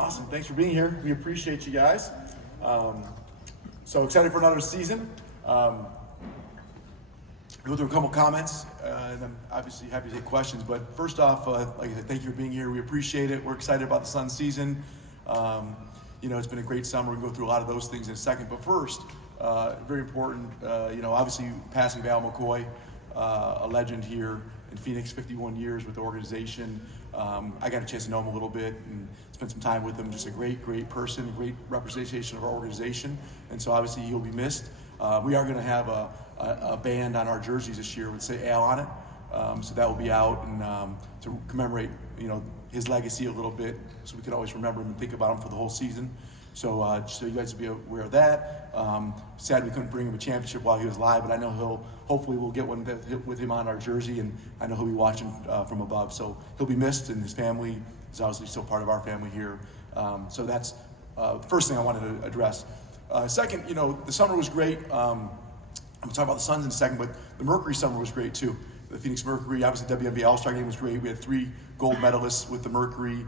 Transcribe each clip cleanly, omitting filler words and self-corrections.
Awesome. Thanks for being here. We appreciate you guys. So excited for another season. Go through a couple comments, and I'm obviously happy to take questions. But first off, like I said, thank you for being here. We appreciate it. We're excited about the Suns season. It's been a great summer. We can go through a lot of those things in a second. But first, very important, obviously passing of Al McCoy, a legend here in Phoenix, 51 years with the organization. I got a chance to know him a little bit and spend some time with him. Just a great person, great representation of our organization. And so obviously he'll be missed. We are going to have a band on our jerseys this year with say Al on it. So that will be out and to commemorate, his legacy a little bit, so we can always remember him and think about him for the whole season. So so you guys will be aware of that. Sad we couldn't bring him a championship while he was live, but I know hopefully we'll get one with him on our jersey, and I know he'll be watching from above. So he'll be missed, and his family is obviously still part of our family here. So that's the first thing I wanted to address. Second, the summer was great. I'm gonna talk about the Suns in a second, but the Mercury summer was great too. The Phoenix Mercury, obviously WNBA All-Star game was great. We had 3 gold medalists with the Mercury.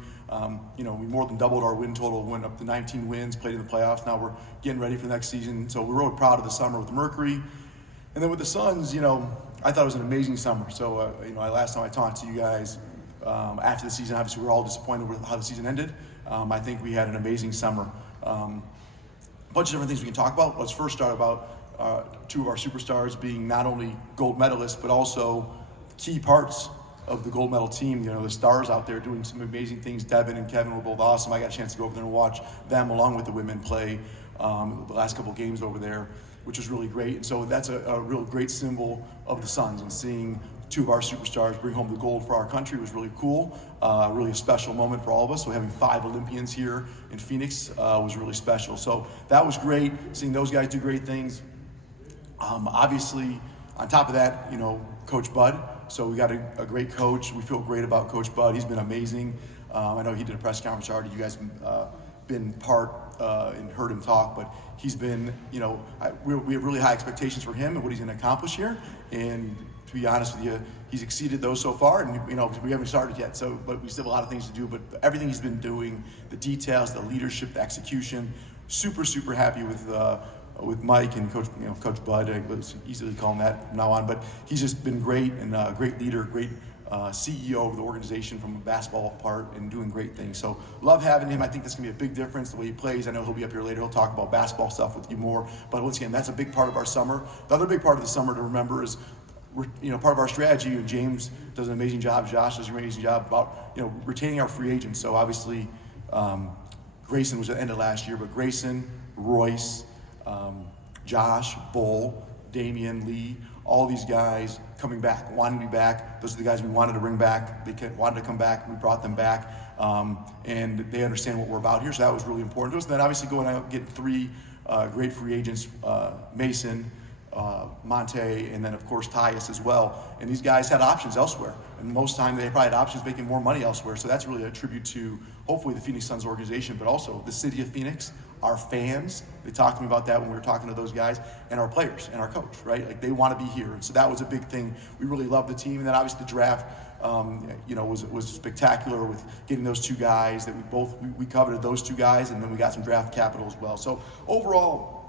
We more than doubled our win total, went up to 19 wins, played in the playoffs. Now we're getting ready for the next season. So we're really proud of the summer with the Mercury. And then with the Suns, I thought it was an amazing summer. So, last time I talked to you guys after the season, obviously we were all disappointed with how the season ended. I think we had an amazing summer. A bunch of different things we can talk about. Let's first start about 2 of our superstars being not only gold medalists, but also key parts of the gold medal team. The stars out there doing some amazing things. Devin and Kevin were both awesome. I got a chance to go over there and watch them along with the women play the last couple games over there, which was really great. And so that's a real great symbol of the Suns, and seeing 2 of our superstars bring home the gold for our country was really cool. Really a special moment for all of us. So having 5 Olympians here in Phoenix was really special. So that was great, seeing those guys do great things. Obviously, on top of that, Coach Bud. So we got a great coach. We feel great about Coach Bud. He's been amazing. I know he did a press conference already. You guys been part and heard him talk, but he's been, we have really high expectations for him and what he's going to accomplish here. And to be honest with you, he's exceeded those so far, and we haven't started yet. So, but we still have a lot of things to do. But everything he's been doing, the details, the leadership, the execution, super happy with Mike and Coach Bud. I was easily call him that from now on, but he's just been great, and a great leader, great CEO of the organization from a basketball part, and doing great things. So love having him. I think that's gonna be a big difference the way he plays. I know he'll be up here later. He'll talk about basketball stuff with you more. But once again, that's a big part of our summer. The other big part of the summer to remember is, part of our strategy, and James does an amazing job, Josh does an amazing job about, retaining our free agents. So obviously, Grayson was at the end of last year, but Grayson, Royce, Josh, Bull, Damian, Lee, all these guys coming back, wanting to be back. Those are the guys we wanted to bring back. They wanted to come back. We brought them back, and they understand what we're about here. So that was really important to us. And then obviously going out and getting 3 great free agents, Mason, Monte, and then of course Tyus as well. And these guys had options elsewhere, and most time they probably had options making more money elsewhere. So that's really a tribute to hopefully the Phoenix Suns organization, but also the city of Phoenix, our fans. They talked to me about that when we were talking to those guys, and our players and our coach, right? Like, they want to be here. And so that was a big thing. We really love the team. And then obviously the draft, was spectacular with getting those 2 guys that we coveted those 2 guys, and then we got some draft capital as well. So overall,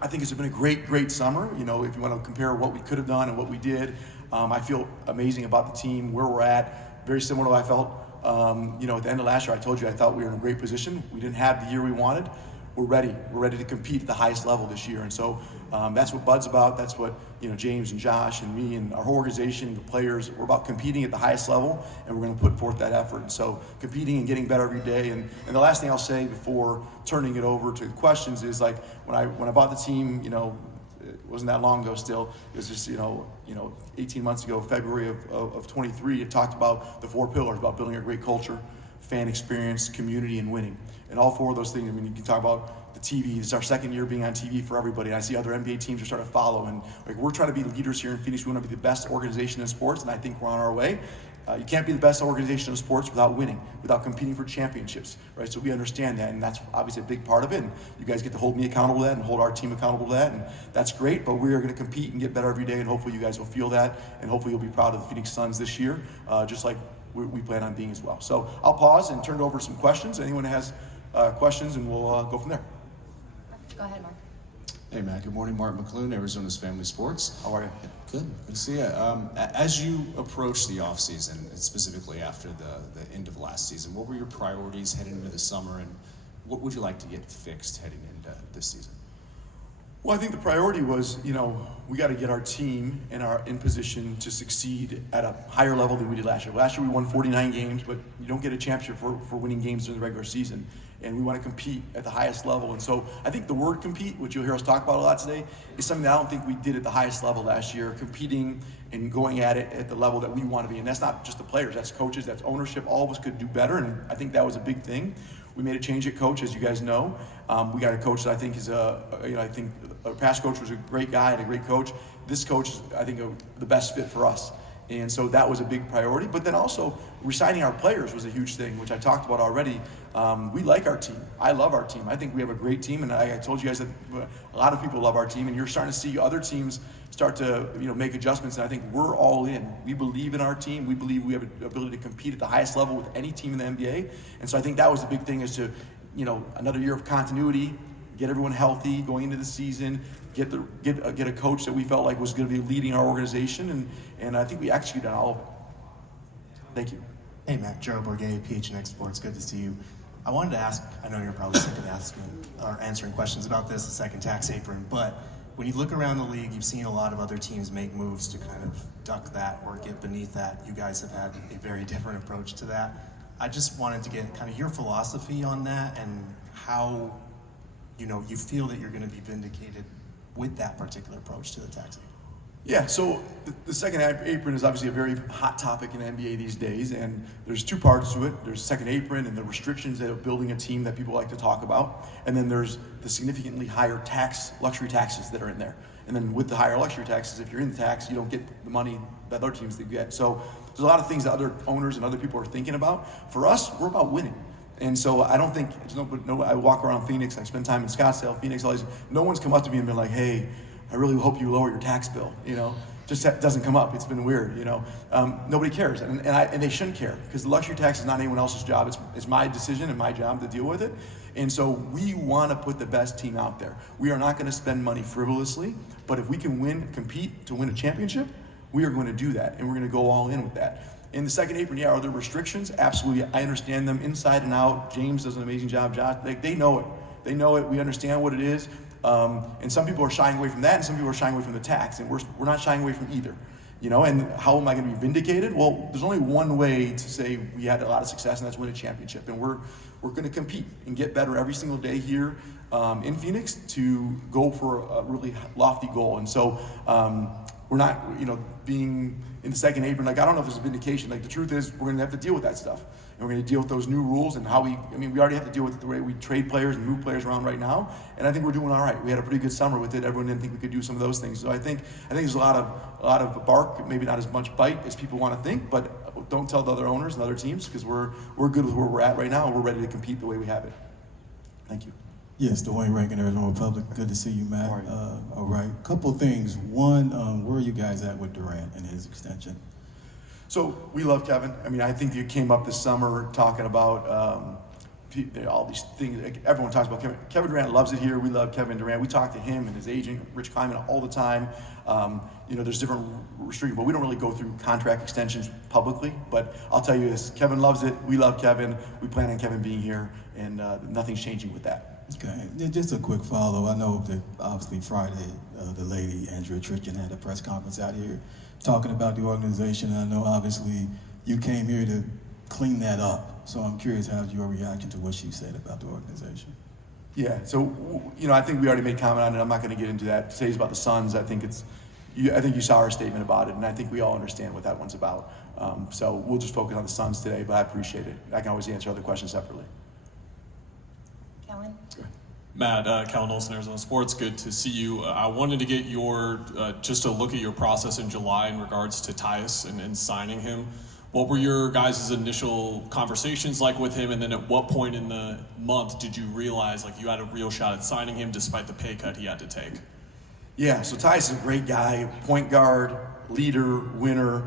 I think it's been a great summer. If you want to compare what we could have done and what we did, I feel amazing about the team, where we're at. Very similar to what I felt, at the end of last year. I told you I thought we were in a great position. We didn't have the year we wanted. We're ready. We're ready to compete at the highest level this year. And so that's what Bud's about. That's what James and Josh and me and our whole organization, the players, we're about competing at the highest level, and we're going to put forth that effort. And so competing and getting better every day. And the last thing I'll say before turning it over to questions is, like, when I bought the team, it wasn't that long ago still. It was just 18 months ago, February of 23. It talked about the 4 pillars, about building a great culture, fan experience, community, and winning. And all 4 of those things, you can talk about the TV. It's our second year being on TV for everybody. And I see other NBA teams are starting to follow. And we're trying to be leaders here in Phoenix. We want to be the best organization in sports, and I think we're on our way. You can't be the best organization in sports without winning, without competing for championships, right? So we understand that, and that's obviously a big part of it. And you guys get to hold me accountable to that and hold our team accountable to that, and that's great. But we are going to compete and get better every day, and hopefully you guys will feel that, and hopefully you'll be proud of the Phoenix Suns this year, just like we plan on being as well. So I'll pause and turn it over to some questions. Anyone has questions, and we'll go from there. Go ahead, Mark. Hey, Matt. Good morning. Mark McClune, Arizona's Family Sports. How are you? Good. Good to see you. As you approach the offseason, and specifically after the end of last season, what were your priorities heading into the summer, and what would you like to get fixed heading into this season? Well, I think the priority was, we got to get our team in position to succeed at a higher level than we did last year. Last year we won 49 games, but you don't get a championship for winning games during the regular season. And we want to compete at the highest level. And so I think the word compete, which you'll hear us talk about a lot today, is something that I don't think we did at the highest level last year, competing and going at it at the level that we want to be. And that's not just the players, that's coaches, that's ownership. All of us could do better, and I think that was a big thing. We made a change at coach, as you guys know. We got a coach that I think is I think our past coach was a great guy and a great coach. This coach is, I think, the best fit for us. And so that was a big priority. But then also, resigning our players was a huge thing, which I talked about already. We like our team. I love our team. I think we have a great team, and I told you guys that a lot of people love our team, and you're starting to see other teams start to make adjustments, and I think we're all in. We believe in our team. We believe we have the ability to compete at the highest level with any team in the NBA. And so I think that was the big thing, is to, another year of continuity, get everyone healthy going into the season, get a coach that we felt like was going to be leading our organization, and I think we executed on all of it. Thank you. Hey, Matt, Joe Bourget, PHNX Sports. Good to see you. I wanted to ask, I know you're probably sick of asking or answering questions about this, the second tax apron, but when you look around the league, you've seen a lot of other teams make moves to kind of duck that or get beneath that. You guys have had a very different approach to that. I just wanted to get kind of your philosophy on that and how, you feel that you're going to be vindicated with that particular approach to the tax apron. Yeah, so the second apron is obviously a very hot topic in the NBA these days, and there's two parts to it. There's second apron and the restrictions that are building a team that people like to talk about, and then there's the significantly higher luxury taxes that are in there. And then with the higher luxury taxes, if you're in the tax, you don't get the money that other teams get. So there's a lot of things that other owners and other people are thinking about. For us, we're about winning. And so I don't think, I walk around Phoenix, I spend time in Scottsdale, Phoenix, all these, no one's come up to me and been like, hey, I really hope you lower your tax bill, just that doesn't come up. It's been weird, nobody cares, and they shouldn't care, because the luxury tax is not anyone else's job. It's my decision and my job to deal with it. And so we want to put the best team out there. We are not going to spend money frivolously, but if we can compete to win a championship, we are going to do that, and we're going to go all in with that. In the second apron, are there restrictions? Absolutely. I understand them inside and out. James does an amazing job. Josh, they know it. They know it. We understand what it is. And some people are shying away from that, and some people are shying away from the tax, and we're not shying away from either. And how am I going to be vindicated? Well, there's only one way to say we had a lot of success, and that's win a championship. And we're going to compete and get better every single day here in Phoenix to go for a really lofty goal. And so we're not, being in the second apron, I don't know if it's a vindication. The truth is, we're going to have to deal with that stuff. And we're going to deal with those new rules and how we already have to deal with the way we trade players and move players around right now. And I think we're doing all right. We had a pretty good summer with it. Everyone didn't think we could do some of those things. So I think there's a lot of bark, maybe not as much bite as people want to think, but don't tell the other owners and other teams, because we're good with where we're at right now, and we're ready to compete the way we have it. Thank you. Yes, Dwayne Rankin, Arizona Republic. Good to see you, Matt. All right. Couple things. One, where are you guys at with Durant and his extension? So we love Kevin. I think you came up this summer talking about all these things. Everyone talks about Kevin. Kevin Durant loves it here. We love Kevin Durant. We talk to him and his agent, Rich Kleiman, all the time. There's different restrictions, but we don't really go through contract extensions publicly. But I'll tell you this, Kevin loves it. We love Kevin. We plan on Kevin being here, and nothing's changing with that. Okay, just a quick follow. I know that obviously Friday, the lady, Andrea Trickin, had a press conference out here talking about the organization. And I know obviously you came here to clean that up. So I'm curious, how's your reaction to what she said about the organization? Yeah, so, I think we already made comment on it. I'm not going to get into that. Today's about the Suns. I think you saw our statement about it, and I think we all understand what that one's about. So we'll just focus on the Suns today, but I appreciate it. I can always answer other questions separately. Kellen? Matt, Kellen Olson, Arizona Sports. Good to see you. I wanted to get your just a look at your process in July in regards to Tyus and signing him. What were your guys' initial conversations like with him, and then at what point in the month did you realize you had a real shot at signing him despite the pay cut he had to take? Yeah, so Tyus is a great guy, point guard, leader, winner.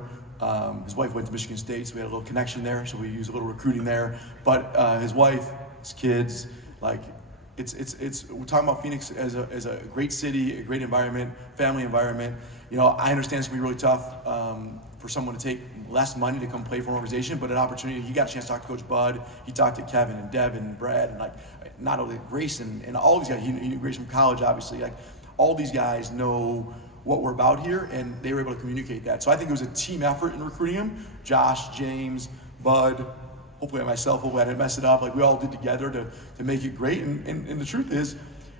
His wife went to Michigan State, so we had a little connection there, so we used a little recruiting there. But his wife, his kids. Like, we're talking about Phoenix as a great city, a great environment, family environment. You know, I understand it's gonna be really tough for someone to take less money to come play for an organization, but an opportunity. He got a chance to talk to Coach Bud. He talked to Kevin and Devin and Brad and like not only Grayson and all these guys. He knew Grayson from college, obviously. Like all these guys know what we're about here, and they were able to communicate that. So I think it was a team effort in recruiting him. Josh, James, Bud, hopefully myself, hopefully I didn't mess it up. Like we all did together to make it great. And the truth is,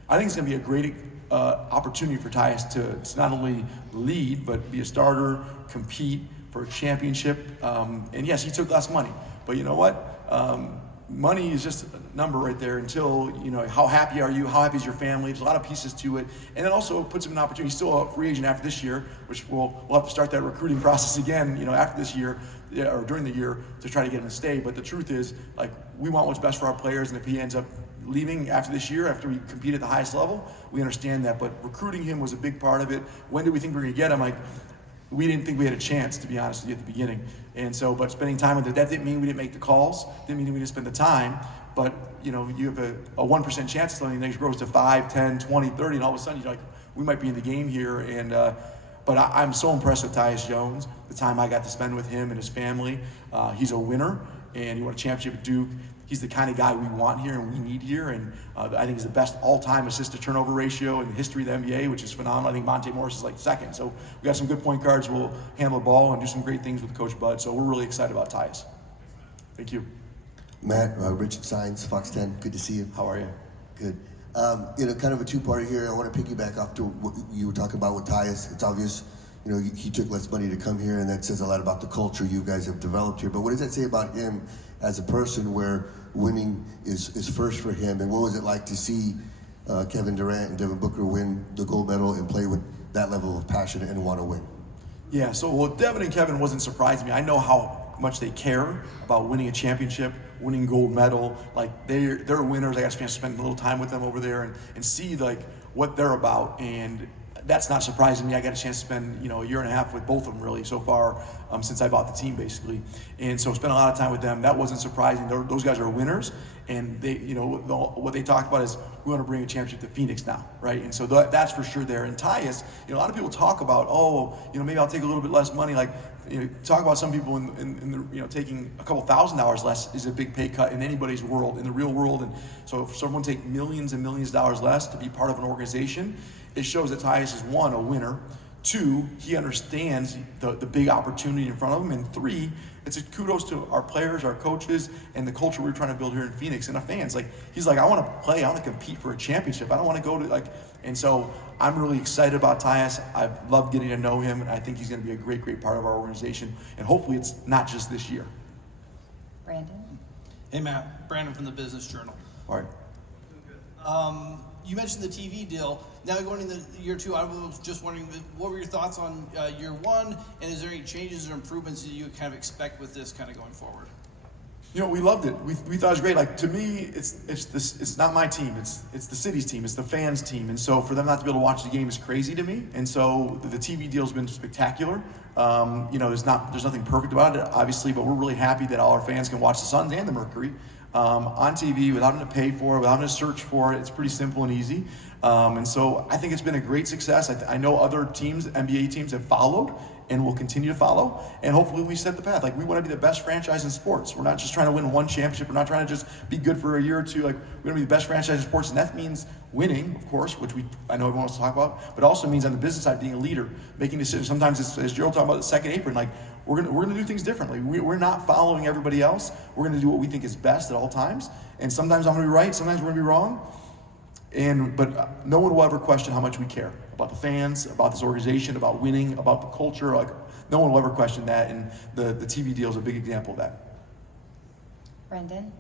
I think it's gonna be a great opportunity for Tyus to not only lead, but be a starter, compete for a championship. And yes, he took less money, but you know what? Money is just a number right there until, you know, how happy are you? How happy is your family? There's a lot of pieces to it. And it also puts him in an opportunity. He's still a free agent after this year, which we'll have to start that recruiting process again, you know, after this year or during the year to try to get him to stay. But the truth is, like, we want what's best for our players. And if he ends up leaving after this year, after we compete at the highest level, we understand that. But recruiting him was a big part of it. When did we think we were going to get him? Like, we didn't think we had a chance, to be honest with you, at the beginning. And so, but spending time with it, that didn't mean we didn't make the calls, didn't mean we didn't spend the time, but you know, you have a 1% chance of something that grows to 5, 10, 20, 30, and all of a sudden you're like, we might be in the game here. And but I'm so impressed with Tyus Jones, the time I got to spend with him and his family. He's a winner, and he won a championship at Duke. He's the kind of guy we want here and we need here, and I think he's the best all-time assist-to-turnover ratio in the history of the NBA, which is phenomenal. I think Monte Morris is like second. So we got some good point guards who will handle the ball and do some great things with Coach Bud. So we're really excited about Tyus. Thank you. Matt, Richard Sines, Fox 10. Good to see you. How are you? Good. You know, kind of a two-parter here. I want to piggyback off to what you were talking about with Tyus. It's obvious, you know, he took less money to come here, and that says a lot about the culture you guys have developed here. But what does that say about him as a person, where winning is first for him? And what was it like to see Kevin Durant and Devin Booker win the gold medal and play with that level of passion and want to win? Yeah, so well, Devin and Kevin wasn't surprising me. I know how much they care about winning a championship, winning gold medal. Like they're winners. I got a chance to spend a little time with them over there and see like what they're about. And that's not surprising me. I got a chance to spend, you know, a year and a half with both of them really so far since I bought the team basically. And so spent a lot of time with them. That wasn't surprising. Those guys are winners, and they, you know, what they talked about is we want to bring a championship to Phoenix now, right? And so that's for sure there. And Tyus, you know, a lot of people talk about, oh, you know, maybe I'll take a little bit less money. Like, you know, talk about some people in the, you know, taking a couple $1,000s less is a big pay cut in anybody's world, in the real world. And so if someone take millions and millions of dollars less to be part of an organization, it shows that Tyus is, one, a winner. Two, he understands the big opportunity in front of him. And three, it's a kudos to our players, our coaches, and the culture we're trying to build here in Phoenix and the fans. Like, he's like, I want to play, I want to compete for a championship. I don't want to go to like, and so I'm really excited about Tyus. I've loved getting to know him, and I think he's going to be a great, great part of our organization. And hopefully it's not just this year. Brandon? Hey Matt, Brandon from the Business Journal. All right. You mentioned the TV deal. Now going into year two, I was just wondering, what were your thoughts on year one, and is there any changes or improvements that you kind of expect with this kind of going forward? You know, we loved it. We thought it was great. Like, to me, it's not my team. It's the city's team. It's the fans' team. And so for them not to be able to watch the game is crazy to me. And so the TV deal's been spectacular. You know, there's nothing perfect about it, obviously, but we're really happy that all our fans can watch the Suns and the Mercury on TV without having to pay for it, without having to search for it. It's pretty simple and easy. And so I think it's been a great success. I know other teams, NBA teams, have followed and will continue to follow. And hopefully we set the path. Like, we want to be the best franchise in sports. We're not just trying to win one championship. We're not trying to just be good for a year or two. Like, we're going to be the best franchise in sports. And that means winning, of course, which I know everyone wants to talk about, but also means on the business side being a leader, making decisions. Sometimes it's, as Gerald talked about, the second apron, like, we're gonna do things differently. We're not following everybody else. We're gonna do what we think is best at all times. And sometimes I'm gonna be right, sometimes we're gonna be wrong. But no one will ever question how much we care about the fans, about this organization, about winning, about the culture. Like, no one will ever question that, and the TV deal is a big example of that. Brendan?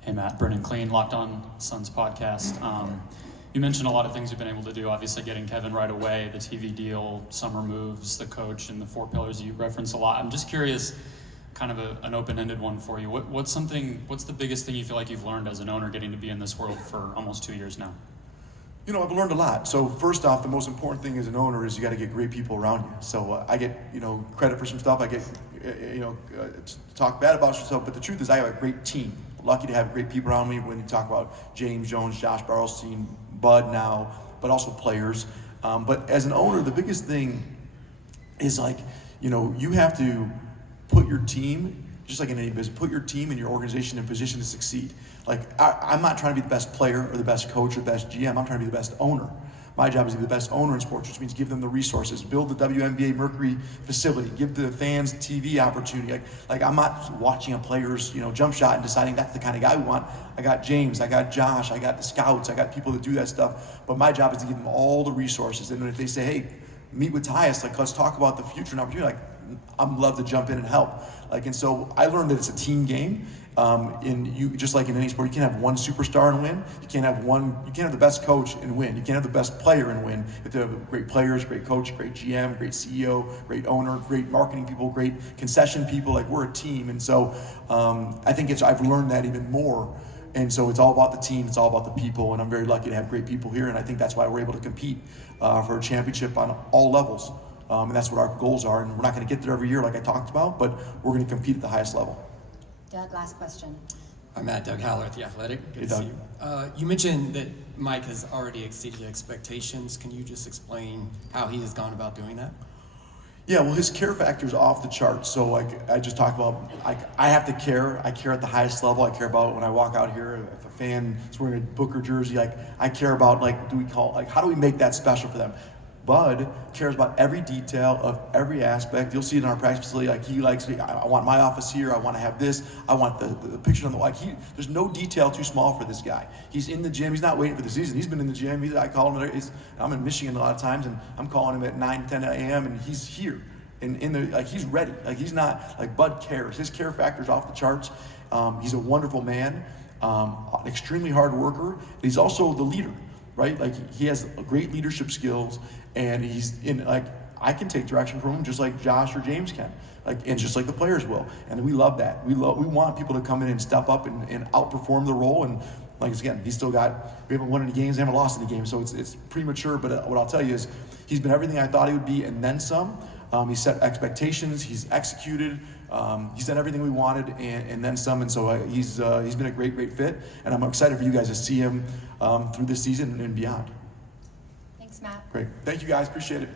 Hey Matt, Brendan Clean, Locked On Suns podcast. You mentioned a lot of things you've been able to do, obviously getting Kevin right away, the TV deal, summer moves, the coach, and the 4 pillars you reference a lot. I'm just curious, kind of an open-ended one for you. What's the biggest thing you feel like you've learned as an owner getting to be in this world for almost 2 years now? You know, I've learned a lot. So first off, the most important thing as an owner is you got to get great people around you. So I get, you know, credit for some stuff. I get, you know, talk bad about yourself. But the truth is I have a great team. lucky to have great people around me when you talk about James Jones, Josh Barlstein, Bud now, but also players. But as an owner, the biggest thing is like, you have to put your team, just like in any business, put your team and your organization in position to succeed. Like, I'm not trying to be the best player or the best coach or the best GM. I'm trying to be the best owner. My job is to be the best owner in sports, which means give them the resources, build the WNBA Mercury facility, give the fans TV opportunity. Like I'm not watching a player's, jump shot and deciding that's the kind of guy we want. I got James, I got Josh, I got the scouts, I got people that do that stuff. But my job is to give them all the resources. And if they say, hey, meet with Tyus, like let's talk about the future and opportunity, like I'm love to jump in and help. And so I learned that it's a team game. Just like in any sport, you can't have one superstar and win. You can't have the best coach and win. You can't have the best player and win. You have to have great players, great coach, great GM, great CEO, great owner, great marketing people, great concession people. Like we're a team. And so I think I've learned that even more. And so it's all about the team, it's all about the people, and I'm very lucky to have great people here, and I think that's why we're able to compete for a championship on all levels. And that's what our goals are, and we're not going to get there every year like I talked about, but we're going to compete at the highest level. Doug, last question. I'm Doug Haller at The Athletic. Good Hey, to Doug. see you. You mentioned that Mike has already exceeded expectations. Can you just explain how he has gone about doing that? Yeah, well, his care factor is off the charts. So I just talked about, I have to care. I care at the highest level. I care about when I walk out here, if a fan is wearing a Booker jersey, I care about how do we make that special for them? Bud cares about every detail of every aspect. You'll see it in our practice facility. He likes, I want my office here. I want to have this. I want the picture on the wall. There's no detail too small for this guy. He's in the gym. He's not waiting for the season. He's been in the gym. I call him. I'm in Michigan a lot of times, and I'm calling him at 9, 10 a.m. and he's here. And he's ready. He's not Bud cares. His care factor's off the charts. He's a wonderful man, an extremely hard worker. But he's also the leader. Right? He has great leadership skills, and I can take direction from him just like Josh or James can, and just like the players will. And we love that. We want people to come in and step up and outperform the role. And again, we haven't won any games, haven't lost any games, so it's premature. But what I'll tell you is he's been everything I thought he would be, and then some. He set expectations. He's executed. He's done everything we wanted and then some. And so he's been a great fit. And I'm excited for you guys to see him through this season and beyond. Thanks, Matt. Great. Thank you guys. Appreciate it.